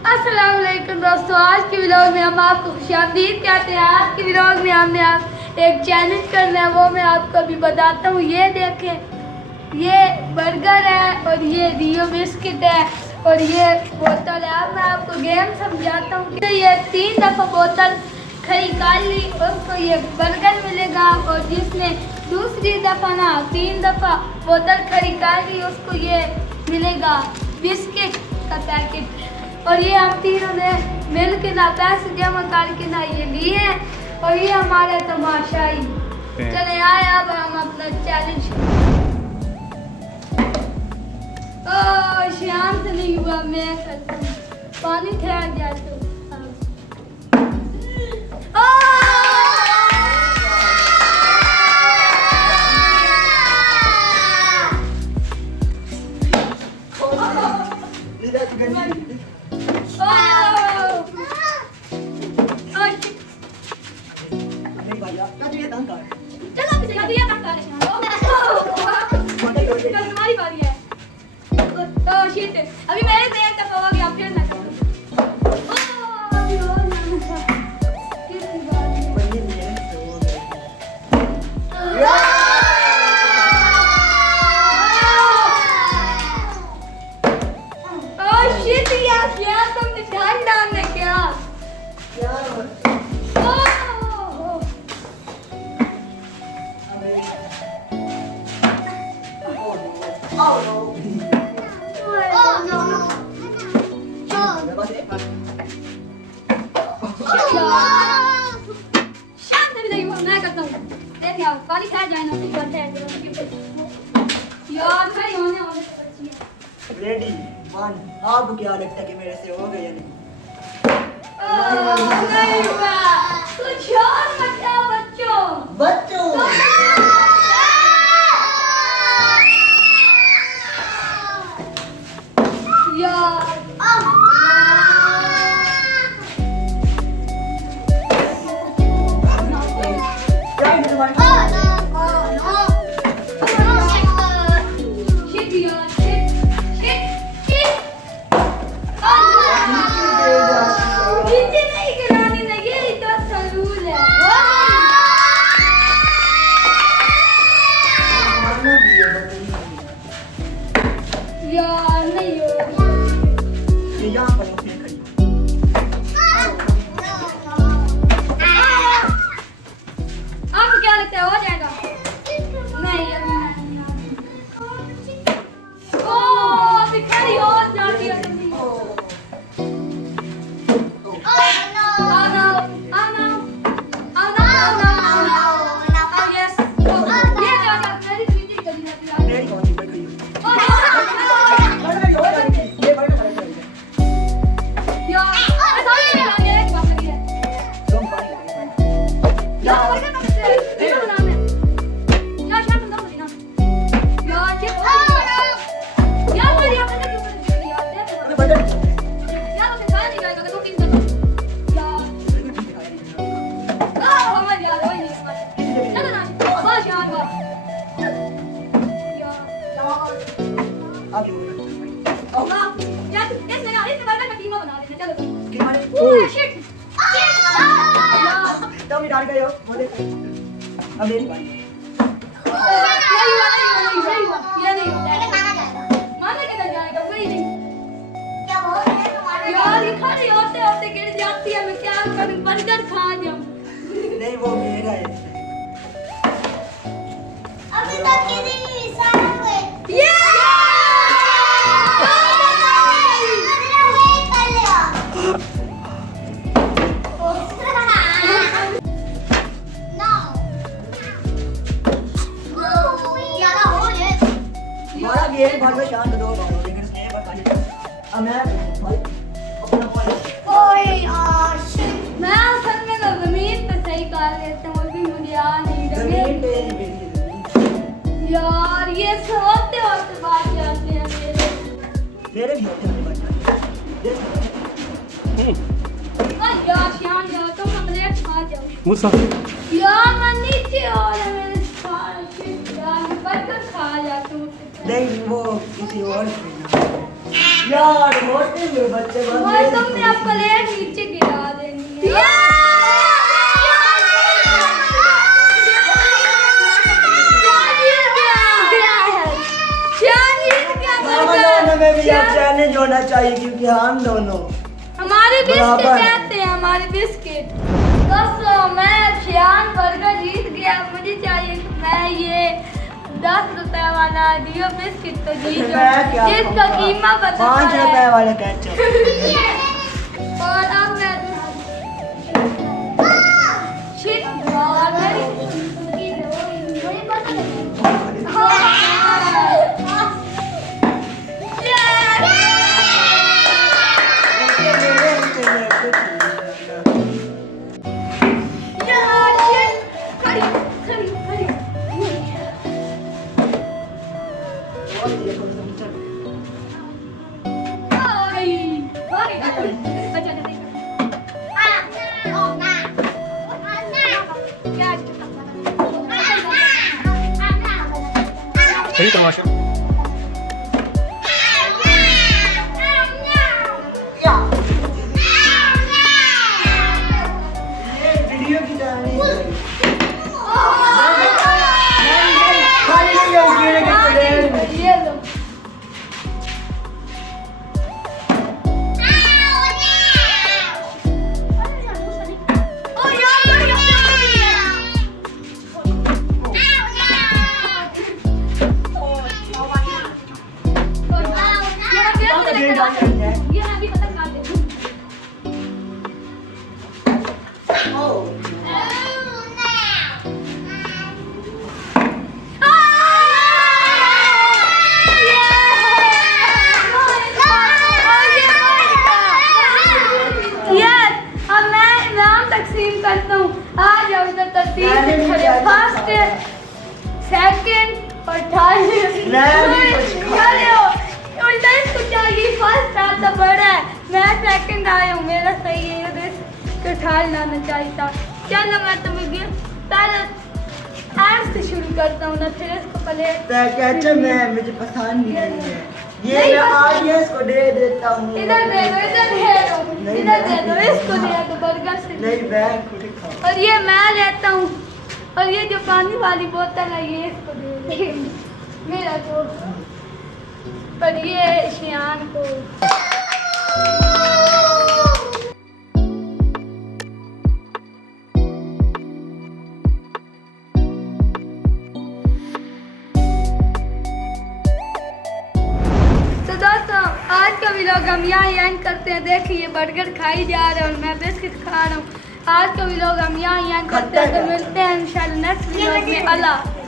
अस्सलाम वालेकुम दोस्तों, आज के व्लॉग में हम आपको खुशामदीद कहते हैं। आज के व्लॉग में हमने आप एक चैलेंज करना है, वो मैं आपको अभी बताता हूँ। ये देखें, ये बर्गर है और ये रियो बिस्किट है और ये बोतल है। अब मैं आपको गेम समझाता हूँ कि ये 3 दफ़ा बोतल खड़ी कर ली उसको ये बर्गर मिलेगा, और जिसने दूसरी दफ़ा ना 3 दफ़ा बोतल खड़ी कर ली उसको ये मिलेगा बिस्किट का पैकेट। और ये हम तीनों ने मिल के ना पैसे जमा करके ना ये लिए हैं और ये हमारा तमाशाई। चले आए अब हम अपना चैलेंज। शाम से नहीं हुआ, मैं करता हूँ। पानी ठहर जाए तो हमारी बारी है। अभी मेरे से एक दफा हो गया, फिर ना तुमने ध्यान डालने क्या पानी खा जाए ना यार भाई होने वाले रेडी 1। अब क्या लगता है कि मेरे से हो गया या नहीं? नहीं हुआ। कुछ और बताओ बच्चों। यार डाल गए हो बोले अब मेरी बारी। ये नहीं माना किधर जाएगा वही नहीं। क्या बोल रहे हैं तुम्हारे यार, ये खड़ी होते गिर जाती है। मैं क्या करूं, बर्गर खा जाऊं। नहीं वो मेरा है। अभी तक किसी सारा हुए ये एक बार में शांत 2 बार हो, लेकिन उसने एक बार खाली अब मैं अपना ओए मैं असल में तो जमीन पे सही कर लेता हूँ, अभी मुझे आ नहीं जमीन पे मेरी यार। ये सोते होते बात जाते हैं मेरे भी होते हैं यार। शान यार तुम अपने खा जाओ मुसा यार। मैं नीचे और मेरे यार बर्गर खा जाता हूँ। नहीं वो किसी और से यार मोटे में बच्चे और तुमने अब प्लेट नीचे गिरा देनी है। में भी अब चैलेंज होना चाहिए क्योंकि हम दोनों हमारे बिस्किट बराबर। कहते हैं, हमारे बिस्किट। दोस्तों मैं शियान बर्गर जीत गया, मुझे चाहिए कि मैं ये 10 रुपए वाला डियो बिस्किट तो जीत मैं क्या जाऊं, जिसका कहूँगा? कीमत बता 5 रुपए वाला केचप। और अब मैं शिट यार सही तमाशा। ये वीडियो की तरह नहीं है। खाली नहीं है कीड़े के प्लेट में। ये लो ये अभी पता काट दे। Yes, अब मैं इनाम तकसीम करता हूँ। आ जाओ इधर तरतीब से खड़े। फर्स्ट, सेकंड और थर्ड। खड़े हो। उल्टा इसको चाहिए फर्स्ट आता बड़ा है, मैं सेकंड आया हूँ, मेरा सही है। ये इसको थर्ड लाना चाहिए था। चलो मैं तुम्हें पहले एंड से शुरू करता हूँ ना, फिर इसको प्लेट केचप में मुझे पसंद नहीं है। ये नहीं मैं पसंद। ऑडियंस को दे देता हूँ। इधर दे दो, इधर दे दो, नहीं, इधर दे दो, नहीं। इसको दे दो बर्गर से। नहीं मैं खुद ही खाऊं। और ये मैं लेता हूँ, और ये जो पानी वाली बोतल है ये इसको दे दे मेरा तो, पर ये शियान को। तो दोस्तों आज का व्लॉग हम यहाँ एंड करते हैं। देखिए बर्गर खाई जा रहे हैं और मैं बिस्किट खा रहा हूँ। आज का व्लॉग हम यहाँ एंड करते हैं, तो मिलते हैं इंशाल्लाह नेक्स्ट व्लॉग में। अल्लाह।